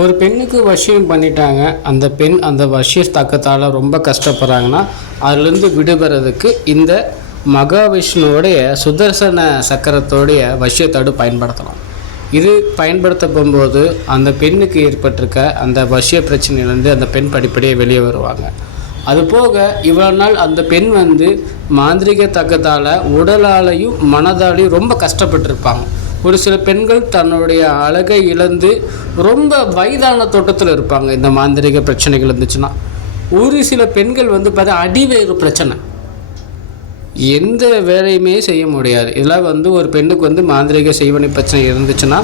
ஒரு பெண்ணுக்கு வசியம் பண்ணிட்டாங்க, அந்த பெண் அந்த வசிய தாக்கத்தால் ரொம்ப கஷ்டப்படுறாங்கன்னா அதுலேருந்து விடுபடுறதுக்கு இந்த மகாவிஷ்ணுவோடைய சுதர்சன சக்கரத்தோடைய வசியத்தோடு பயன்படுத்தலாம். இது பயன்படுத்த போகும்போது அந்த பெண்ணுக்கு ஏற்பட்டிருக்க அந்த வசிய பிரச்சனையிலேருந்து அந்த பெண் படிப்படியாக வெளியே வருவாங்க. அதுபோக இவ்வளோ நாள் அந்த பெண் மாந்திரிக தாக்கத்தால் உடலாலையும் மனதாலையும் ரொம்ப கஷ்டப்பட்டிருப்பாங்க. ஒரு சில பெண்கள் தன்னுடைய அழகை இழந்து ரொம்ப வயதான தோட்டத்தில் இருப்பாங்க இந்த மாந்திரிக பிரச்சனைகள் இருந்துச்சுன்னா. ஒரு சில பெண்கள் பார்த்தா அடிவயிறு பிரச்சனை, எந்த வேலையுமே செய்ய முடியாது. இதெல்லாம் ஒரு பெண்ணுக்கு மாந்திரிக செய்வனை பிரச்சனை இருந்துச்சுன்னா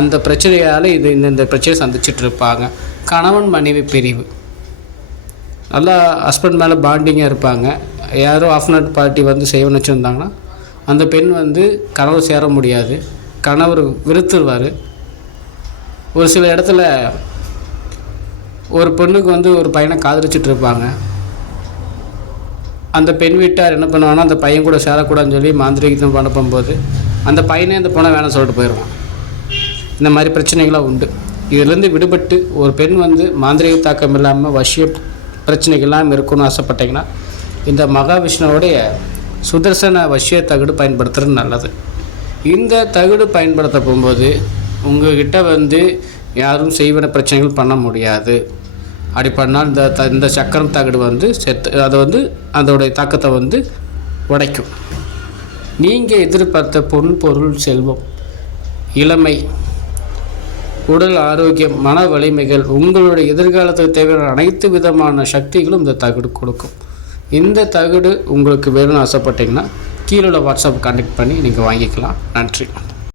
அந்த பிரச்சனையால் இந்த பிரச்சனையை சந்திச்சுட்டு இருப்பாங்க. கணவன் மனைவி பிரிவு, நல்லா ஹஸ்பண்ட் மேலே பாண்டிங்காக இருப்பாங்க. யாரோ ஆஃப் நைட் பார்ட்டி செய்வனை வச்சுருந்தாங்கன்னா அந்த பெண் கணவர் சேர முடியாது, கணவர் வெறுத்துருவார். ஒரு சில இடத்துல ஒரு பொண்ணுக்கு ஒரு பையனை காதலிச்சுட்டு இருப்பாங்க. அந்த பெண் வீட்டார் என்ன பண்ணுவாங்கன்னா அந்த பையன் கூட சேரக்கூடாதுன்னு சொல்லி மாந்திரிகத்தம் பண்ண போகும்போது அந்த பையனே அந்த பொண்ணை வேணாம் சொல்லிட்டு போயிடுவான். இந்த மாதிரி பிரச்சனைகளாக உண்டு. இதிலேருந்து விடுபட்டு ஒரு பெண் மாந்திரிக தாக்கம் இல்லாமல் வசிய பிரச்சனைகள்லாம் இருக்கணும்னு ஆசைப்பட்டீங்கன்னா இந்த மகாவிஷ்ணுவோடைய சுதர்சன வசிய தகடு பயன்படுத்துறது நல்லது. இந்த தகடு பயன்படுத்த போகும்போது உங்கள்கிட்ட யாரும் செய்வன பிரச்சனைகள் பண்ண முடியாது. அப்படி பண்ணால் இந்த சக்கரம் தகடு செத்து அதை அதோடைய தாக்கத்தை உடைக்கும். நீங்கள் எதிர்பார்த்த பொருள், செல்வம், இளமை, உடல் ஆரோக்கியம், மன வலிமைகள், உங்களுடைய எதிர்காலத்துக்கு தேவையான அனைத்து விதமான சக்திகளும் இந்த தகடு கொடுக்கும். இந்த தகடு உங்களுக்கு வேணும்னு ஆசைப்பட்டீங்கன்னா கீழே வாட்ஸ்அப் கான்டாக்ட் பண்ணி நீங்கள் வாங்கிக்கலாம். நன்றி.